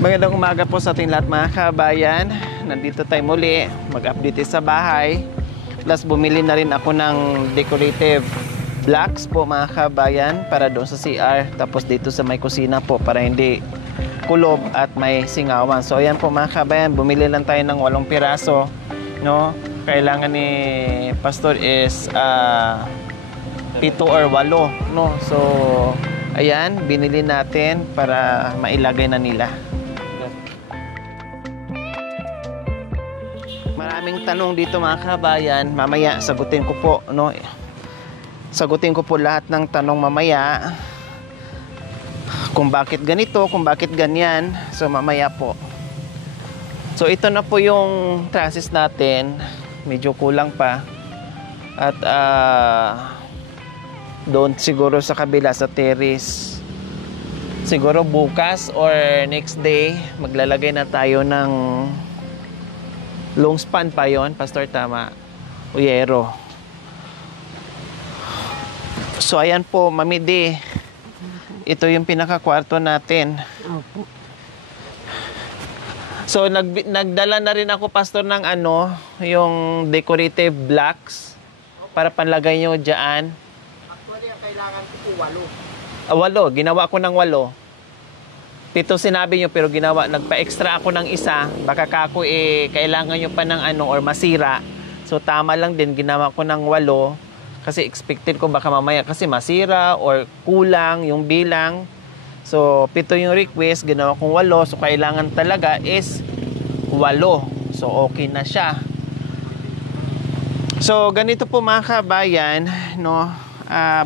Magandang umaga po sa ating lahat mga kabayan. Nandito tayo muli, mag-update sa bahay. Plus bumili na rin ako ng decorative blocks po mga kabayan para doon sa CR. Tapos dito sa may kusina po para hindi kulob at may singawan. So ayan po mga kabayan, bumili lang tayo ng 8 piraso. No? Kailangan ni Pastor is 7 or 8. No? So ayan, binili natin para mailagay na nila. Maraming tanong dito mga kabayan. Mamaya sagutin ko po, no? Sagutin ko po lahat ng tanong mamaya. Kung bakit ganito, kung bakit ganyan. So mamaya po. So ito na po yung trusses natin. Medyo kulang pa. At doon siguro sa kabila sa terrace. Siguro bukas or next day maglalagay na tayo ng long span pa yon, Pastor, tama? Uyero. So ayan po, Mami D. Ito yung pinaka-kwarto natin. Opo. So nagdala na rin ako, Pastor, ng yung decorative blocks para panlagay nyo dyan. Actually, ang kailangan ko po 8. 8. Ginawa ko ng 8. 7 sinabi nyo pero ginawa, nagpa-extra ako ng isa. Baka kako kailangan nyo pa ng or masira. So tama lang din, ginawa ko ng 8. Kasi expected ko baka mamaya kasi masira or kulang yung bilang. So 7 yung request, ginawa kong 8. So kailangan talaga is 8. So okay na siya. So ganito po mga kabayan, no?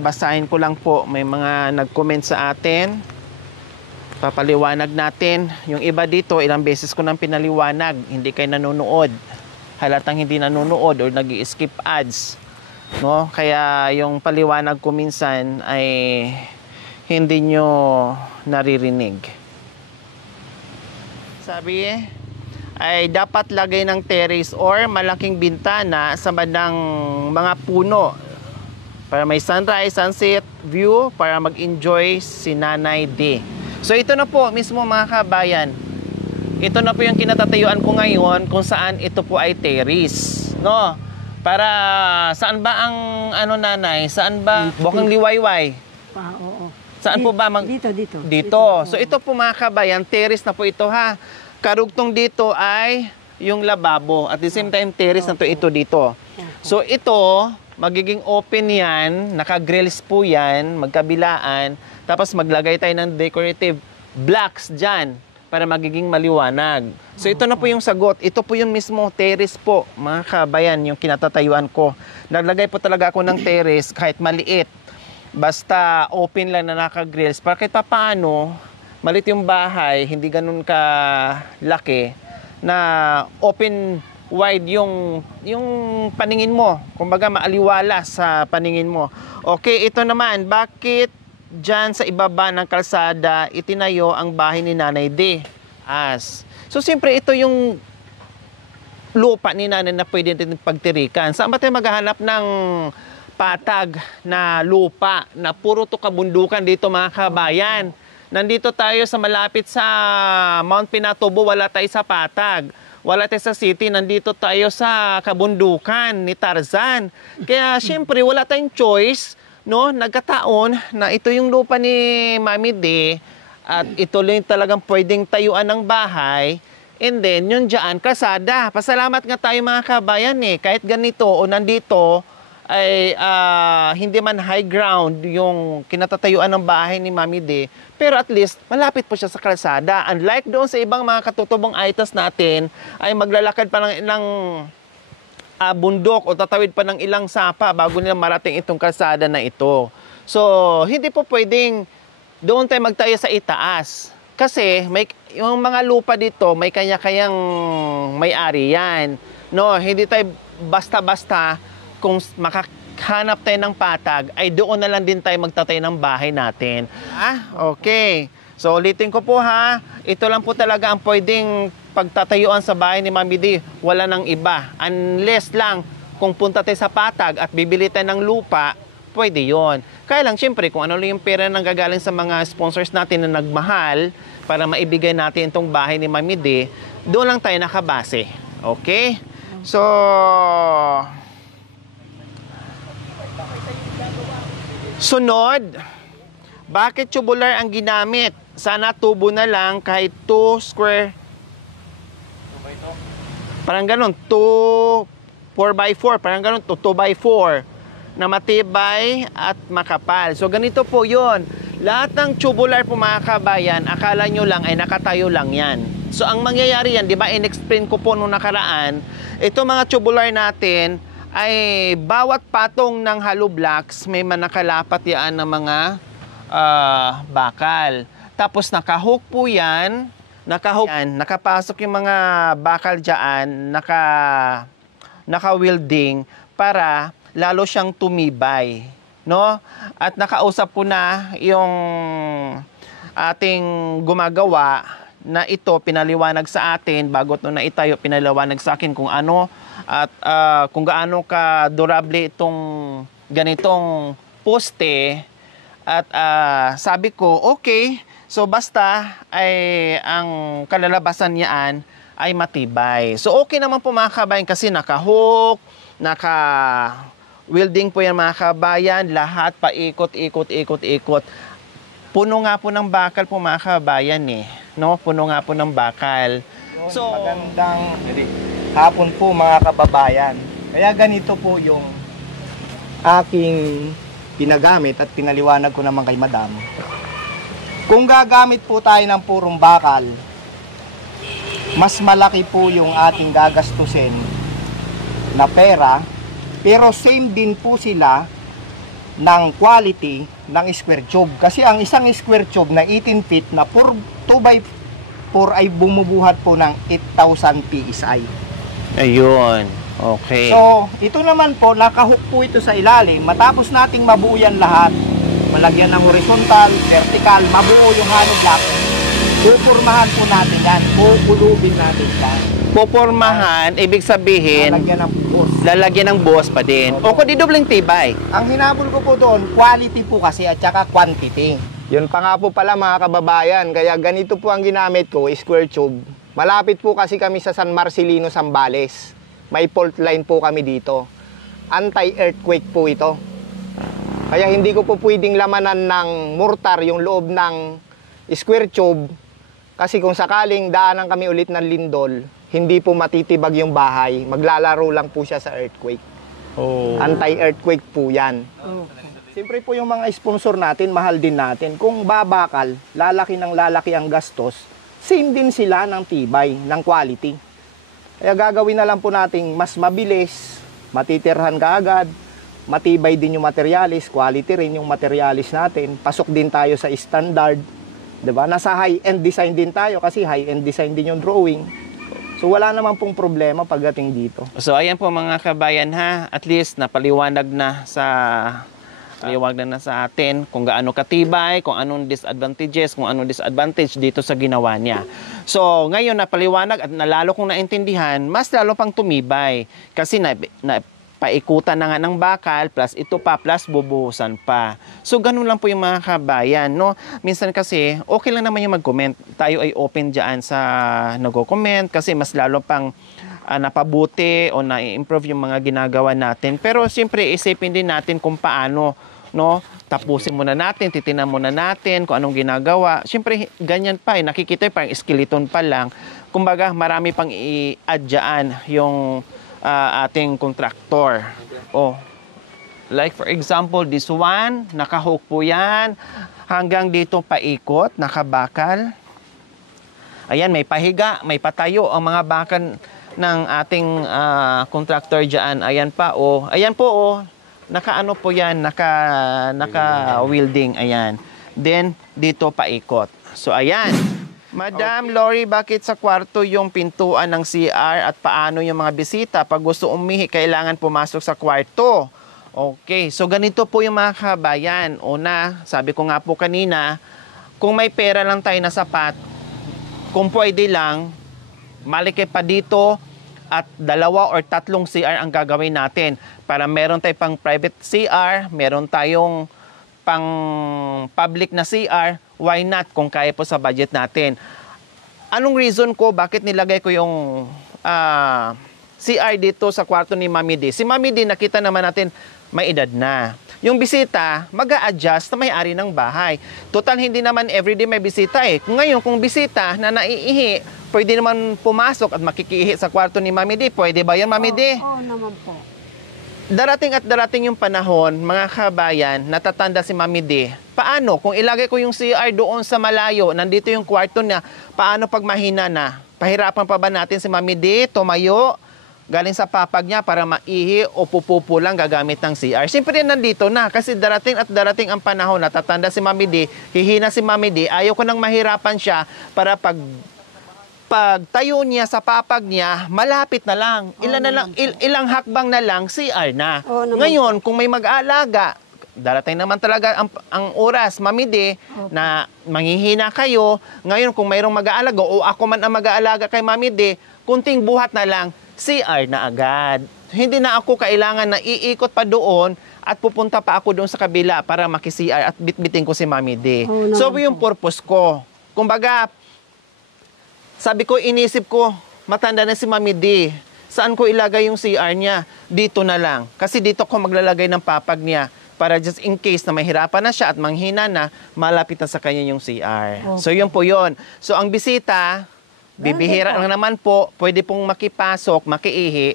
Basahin ko lang po, may mga nag-comment sa atin. Papaliwanag natin. Yung iba dito, ilang beses ko nang pinaliwanag. Hindi kayo nanonood. Halatang hindi nanonood or nag-skip ads. No? Kaya yung paliwanag ko minsan ay hindi nyo naririnig. Sabi ay dapat lagay ng terrace or malaking bintana sa bandang mga puno para may sunrise, sunset view para mag-enjoy si Nanay D. So ito na po mismo mga kabayan. Ito na po yung kinatatayuan ko ngayon kung saan ito po ay terrace, no? Para saan ba ang nanay? Saan ba? Bukang Liwayway. Oo. Saan po ba Dito. Dito. So ito po mga kabayan, terrace na po ito ha. Karugtong dito ay yung lababo. At the same time terrace na to ito dito. So ito magiging open yan, naka-grills po yan, magkabilaan. Tapos maglagay tayo ng decorative blocks dyan para magiging maliwanag. So ito na po yung sagot. Ito po yung mismo terrace po, mga kabayan, yung kinatatayuan ko. Naglagay po talaga ako ng terrace kahit maliit. Basta open lang na naka-grills. Para kahit paano, maliit yung bahay, hindi ganun ka-laki, na open wide yung paningin mo. Kumbaga maaliwala sa paningin mo. Okay, ito naman, bakit diyan sa ibaba ng kalsada itinayo ang bahay ni Nanay D? So siyempre ito yung lupa ni Nanay na pwede natin pagtirikan. Saan ba tayo maghahanap ng patag na lupa na puro to kabundukan dito mga kabayan? Nandito tayo sa malapit sa Mount Pinatubo, wala tayo sa patag. Wala tayo sa city, nandito tayo sa kabundukan ni Tarzan. Kaya siyempre wala tayong choice, no? Nagkataon na ito yung lupa ni Mami D at ito lang talagang pwedeng tayuan ng bahay. And then yung dyan, kalsada. Pasalamat nga tayo mga kabayan kahit ganito o nandito ay hindi man high ground yung kinatatayuan ng bahay ni Mami D, pero at least malapit po siya sa kalsada. Unlike doon sa ibang mga katutubong itas natin ay maglalakad pa ng ilang bundok o tatawid pa ng ilang sapa bago nila marating itong kalsada na ito. So hindi po pwedeng doon tayo magtayo sa itaas kasi may yung mga lupa dito may kanya-kanyang may-ari yan, no? Hindi tayo basta-basta kung makahanap tayo ng patag, ay doon na lang din tayo magtatay ng bahay natin. Okay. So, ulitin ko po ha. Ito lang po talaga ang pwedeng pagtatayuan sa bahay ni Mami D. Wala nang iba. Unless lang, kung punta tayo sa patag at bibili tayo ng lupa pwede yon. Kaya lang, syempre, kung ano lang yung pera nang gagaling sa mga sponsors natin na nagmahal para maibigay natin itong bahay ni Mami D, doon lang tayo nakabase. Okay? So, sunod, bakit tubular ang ginamit? Sana tubo na lang kahit 2 square. Parang ganun, 4x4, parang ganun, 2x4 na matibay at makapal. So ganito po yun. Lahat ng tubular po mga kabayan, akala nyo lang ay nakatayo lang yan. So ang mangyayari yan, di ba, in-explain ko po nung nakaraan, ito mga tubular natin ay bawat patong ng hollow blocks may manakalapat yan ng mga bakal. Tapos nakahook po yan, nakapasok yung mga bakal dyan, naka-welding para lalo siyang tumibay, no? At nakausap ko na yung ating gumagawa na ito, pinaliwanag sa atin bago ito na itayo, pinaliwanag sa akin kung ano at kung gaano ka durable itong ganitong poste. At sabi ko, okay, so basta ay ang kalalabasan niyaan ay matibay. So okay naman po mga kabayan kasi naka-hook, naka-welding po yan mga kabayan, lahat paikot. Puno nga po ng bakal po mga kabayan eh. No? Puno nga po ng bakal. So, magandang hapon po mga kababayan. Kaya ganito po yung aking ginagamit at pinaliwanag ko naman kay Madam. Kung gagamit po tayo ng purong bakal, mas malaki po yung ating gagastusin na pera, pero same din po sila ng quality ng square tube. Kasi ang isang square tube na 18 feet na 2x4 ay bumubuhat po ng 8,000 PSI. Ayun. Okay. So, ito naman po, nakahook po ito sa ilalim. Matapos nating mabuo yan lahat, malagyan ng horizontal, vertical, mabuo yung hollow block, pupurmahan po natin yan, pupulubin natin yan. Pupormahan, ibig sabihin, lalagyan ng boss pa din. O kung di dobleng tibay. Ang hinabol ko po doon, quality po kasi at saka quantity. Yun pa nga po pala mga kababayan, kaya ganito po ang ginamit ko, square tube. Malapit po kasi kami sa San Marcelino, Zambales. May fault line po kami dito. Anti-earthquake po ito. Kaya hindi ko po pwedeng lamanan ng mortar yung loob ng square tube. Kasi kung sakaling daanan kami ulit ng lindol, hindi po matitibag yung bahay. Maglalaro lang po siya sa earthquake. Oh. Anti-earthquake po yan. Siyempre po yung mga sponsor natin, mahal din natin. Kung babakal, lalaki ng lalaki ang gastos, same din sila ng tibay, ng quality. Kaya gagawin na lang po nating mas mabilis, matitirhan kaagad, matibay din yung materialis, quality rin yung materialis natin. Pasok din tayo sa standard, 'di ba? Nasa high-end design din tayo kasi high-end design din yung drawing. So wala naman pong problema pagdating dito. So ayan po mga kabayan ha, at least napaliwanag na sa atin kung gaano katibay, kung anong disadvantages, kung anong disadvantage dito sa ginawa niya. So, ngayon napaliwanag at nalalo kong naintindihan, mas lalo pang tumibay. Kasi paikutan na nga ng bakal, plus ito pa, plus bubuhusan pa. So, ganun lang po yung mga kabayan, no? Minsan kasi, okay lang naman yung mag-comment. Tayo ay open dyan sa nag-comment kasi mas lalo pang napabuti o na-improve yung mga ginagawa natin. Pero siyempre, isipin din natin kung paano, no? Tapusin muna natin, titinan muna natin kung anong ginagawa. Siyempre, ganyan pa eh. Nakikita parang skeleton pa lang. Kumbaga, marami pang i-add dyan yung ating contractor. Oh, like for example, this one, nakahook po yan. Hanggang dito paikot, nakabakal. Ayan, may pahiga, may patayo ang mga bakal ng ating contractor dyan. Ayan pa, oh. Ayan po, oh. Naka-ano po yan, naka-welding, ayan. Then, dito paikot. So, ayan. Madam Lori, bakit sa kwarto yung pintuan ng CR at paano yung mga bisita? Pag gusto umihi, kailangan pumasok sa kwarto. Okay, so ganito po yung mga kabayan. Una, sabi ko nga po kanina, kung may pera lang tayo na sapat, kung pwede lang, maliki pa dito, at 2 or 3 CR ang gagawin natin. Para meron tayong pang private CR, meron tayong pang public na CR, why not kung kaya po sa budget natin. Anong reason ko bakit nilagay ko yung CR dito sa kwarto ni Mami D? Si Mami D, nakita naman natin may edad na. Yung bisita, mag-a-adjust na may-ari ng bahay. Total, hindi naman everyday may bisita eh. Ngayon, kung bisita na naiihi, pwede naman pumasok at makikiihi sa kwarto ni Mami D. Pwede ba yan, Mami D? Oo naman po. Darating at darating yung panahon, mga kabayan, natatanda si Mami D. Paano? Kung ilagay ko yung CR doon sa malayo, nandito yung kwarto niya, paano pag mahina na? Pahirapan pa ba natin si Mami D tumayo galing sa papag niya para maihi o pupupo lang gagamit ng CR? Siyempre nandito na kasi darating at darating ang panahon, natatanda si Mami D, hihina si Mami D, ayaw ko nang mahirapan siya para pag tayo niya sa papag niya, malapit na lang. Ilang hakbang na lang, CR na. Ngayon, kung may mag-aalaga, darating naman talaga ang oras, Mami D, na manghihina kayo. Ngayon, kung mayroong mag-aalaga o ako man ang mag-aalaga kay Mami D, kunting buhat na lang, CR na agad. Hindi na ako kailangan na iikot pa doon at pupunta pa ako doon sa kabila para maki-CR at bitbitin ko si Mami D. So, yung purpose ko. Kumbaga, sabi ko, inisip ko, matanda na si Mami D. Saan ko ilagay yung CR niya? Dito na lang. Kasi dito ko maglalagay ng papag niya para just in case na mahirapan na siya at manghina na, malapit na sa kanya yung CR. Okay. So, yun po yun. So, ang bisita, bibihira lang naman po, pwede pong makipasok, makiihi,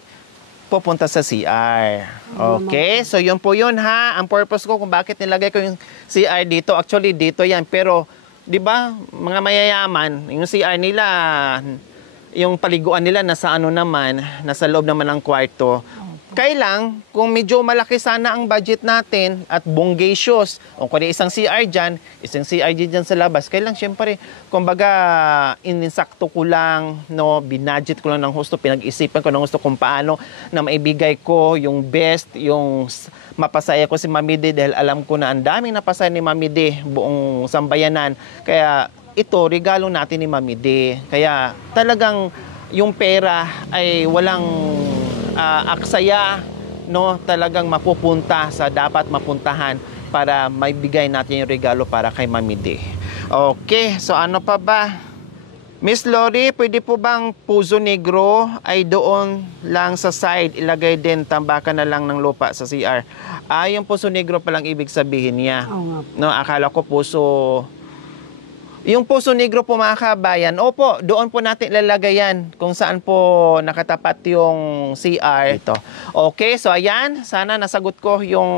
pupunta sa CR. Okay? So, yun po yun ha. Ang purpose ko kung bakit nilagay ko yung CR dito, actually dito yan. Pero, di ba, mga mayayaman, yung CR nila, yung paliguan nila nasa ano naman, nasa loob naman ng kwarto. Kailang, kung medyo malaki sana ang budget natin at bongacious, o kung isang CR dyan, isang CR dyan sa labas, kailang syempre, kumbaga, ininsakto ko lang, no, binudget ko lang ng husto, pinag-isipan ko ng husto kung paano na maibigay ko yung best, yung mapasaya ko si Mami D dahil alam ko na ang daming napasaya ni Mami D, buong sambayanan. Kaya ito, regalo natin ni Mami D. Kaya talagang yung pera ay walang aksaya, no, talagang mapupunta sa dapat mapuntahan para maibigay natin yung regalo para kay Mami D. Okay, so ano pa ba? Miss Lori, pwede po bang puso negro ay doon lang sa side, ilagay din, tambakan na lang ng lupa sa CR? Yung puso negro palang ibig sabihin niya. No, akala ko puso... Yung puso negro po mga kabayan, opo, doon po natin ilalagay yan kung saan po nakatapat yung CR. Ito. Okay, so ayan, sana nasagot ko yung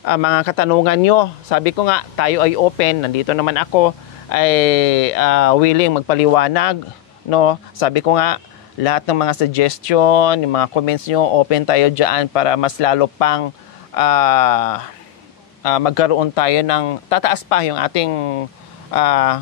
mga katanungan nyo. Sabi ko nga, tayo ay open, nandito naman ako, ay willing magpaliwanag. No? Sabi ko nga, lahat ng mga suggestion, yung mga comments nyo, open tayo dyan para mas lalo pang magkaroon tayo ng, tataas pa yung ating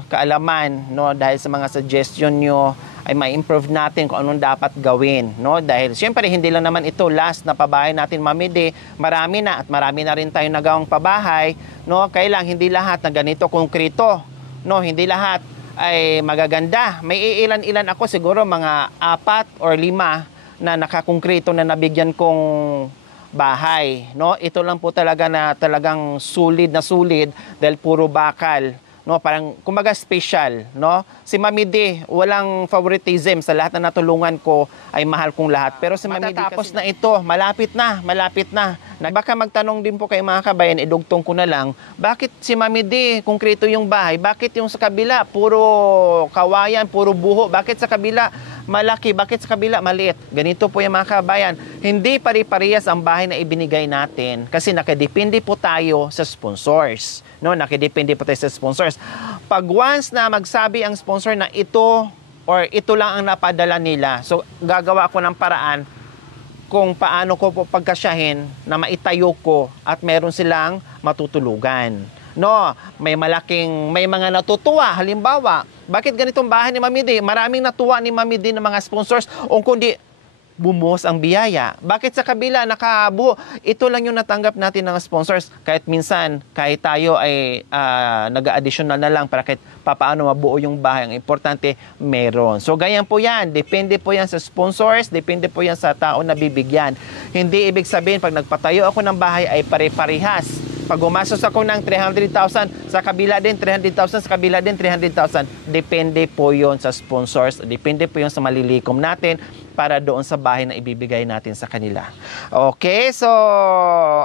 kaalaman, no, dahil sa mga suggestion nyo ay ma-improve natin kung anong dapat gawin, no, dahil siyempre hindi lang naman ito last na pabahay natin, Mami D, marami na at marami na rin tayong nagawang pabahay, no, kailang hindi lahat na ganito konkreto, no, hindi lahat ay magaganda. May ilan-ilan ako, siguro mga 4 or 5 na nakakongkrito na nabigyan kong bahay, no, ito lang po talaga na talagang sulit na sulit dahil puro bakal. No, parang kumbaga special, no? Si Mami D, walang favoritism, sa lahat na natulungan ko ay mahal kong lahat. Pero si Mami D kasi na ito, malapit na. Baka magtanong din po kay mga kabayan, idugtong ko na lang, bakit si Mami D, konkreto yung bahay? Bakit yung sa kabila, puro kawayan, puro buho? Bakit sa kabila malaki? Bakit sa kabila maliit? Ganito po yung mga kabayan. Hindi pari-parehas ang bahay na ibinigay natin kasi nakadepende po tayo sa sponsors. No, nakidepende po tayo sa sponsors. Pag once na magsabi ang sponsor na ito or ito lang ang napadala nila, so gagawa ko ng paraan kung paano ko po pagkasyahin na maitayo ko at meron silang matutulugan. No, may mga natutuwa. Halimbawa, bakit ganitong bahay ni Mami D? Maraming natuwa ni Mami D ng mga sponsors o kundi bumuhos ang biyaya. Bakit sa kabila nakabuo? Ito lang yung natanggap natin ng sponsors. Kahit minsan, kahit tayo ay nag-additional na lang para kahit papaano mabuo yung bahay. Ang importante, meron. So, ganyan po yan. Depende po yan sa sponsors. Depende po yan sa tao na bibigyan. Hindi ibig sabihin, pag nagpatayo ako ng bahay ay pare-parehas. Pag umasos ako ng 300,000, sa kabila din 300,000, sa kabila din 300,000. Depende po yon sa sponsors. Depende po yon sa malilikom natin para doon sa bahay na ibibigay natin sa kanila. Okay, so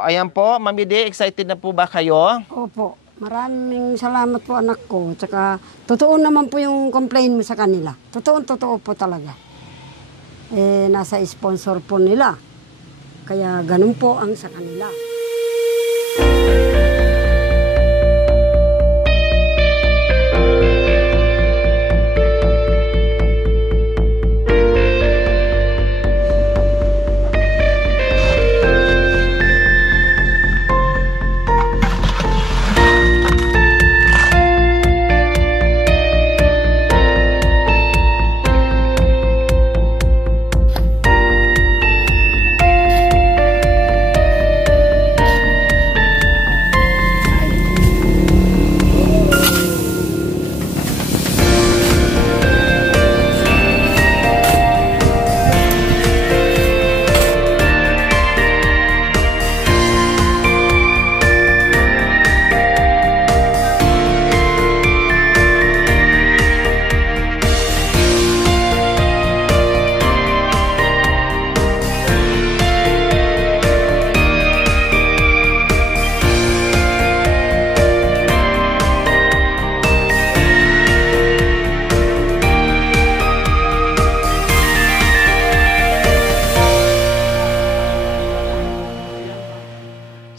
ayan po, Mami D, excited na po ba kayo? Opo. Maraming salamat po anak ko. Tsaka totoo naman po yung complain mo sa kanila. Totoo po talaga. Nasa sponsor po nila. Kaya ganun po ang sa kanila.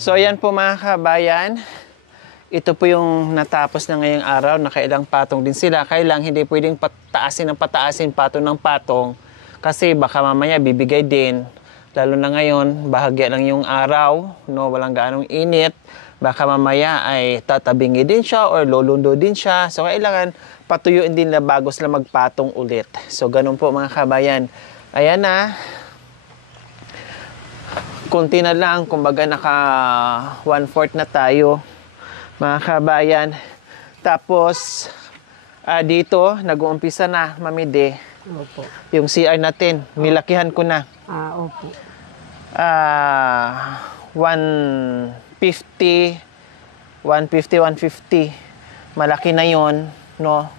So ayan po mga kabayan, ito po yung natapos na ngayong araw, nakailang patong din sila. Kailang hindi pwedeng pataasin patong ng patong kasi baka mamaya bibigay din. Lalo na ngayon, bahagya lang yung araw, no, walang gaanong init. Baka mamaya ay tatabingi din siya or lulundo din siya. So kailangan patuyuin din na bago sila magpatong ulit. So ganun po mga kabayan. Ayan na. Kunti na lang, kumbaga naka 1/4 na tayo mga kabayan. Tapos dito nag-uumpisa na, Mami D. Opo. Yung CR natin, nilakihan ko na. Opo. 150, 150. Malaki na yon, no?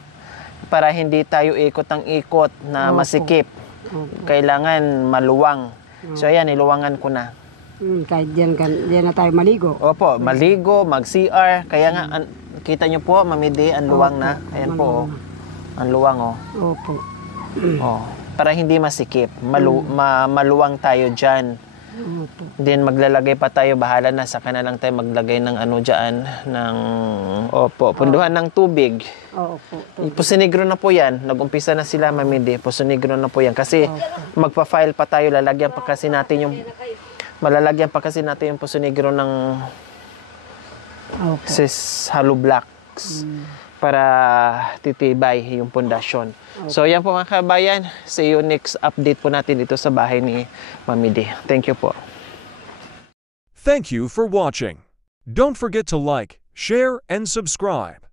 Para hindi tayo ikot ang ikot na Opo. masikip. Opo. Kailangan maluwang. So ayan, niluwangan ko na. Kahit diyan na tayo maligo. Opo, maligo, mag-CR. Kaya nga, kita nyo po, Mami D, ang luwang Opo, na. Ayan po, maluwang. ang luwang, oh. Opo. Oh. Para hindi masikip. Maluwang tayo dyan. Opo. Then maglalagay pa tayo, bahala na, saka na lang tayo maglagay ng ano dyan, ng, opo, punduhan ng tubig. Opo. Pusinigro na po yan. Nag-umpisa na sila, Mami D. Pusinigro na po yan. Kasi magpa-file pa tayo, lalagyan pa kasi natin yung pusinigro ng Opo. hollow blocks para titibay yung pundasyon. So yan po mga kabayan. See you next update po natin dito sa bahay ni Mami D. Thank you po. Thank you for watching. Don't forget to like, share, and subscribe.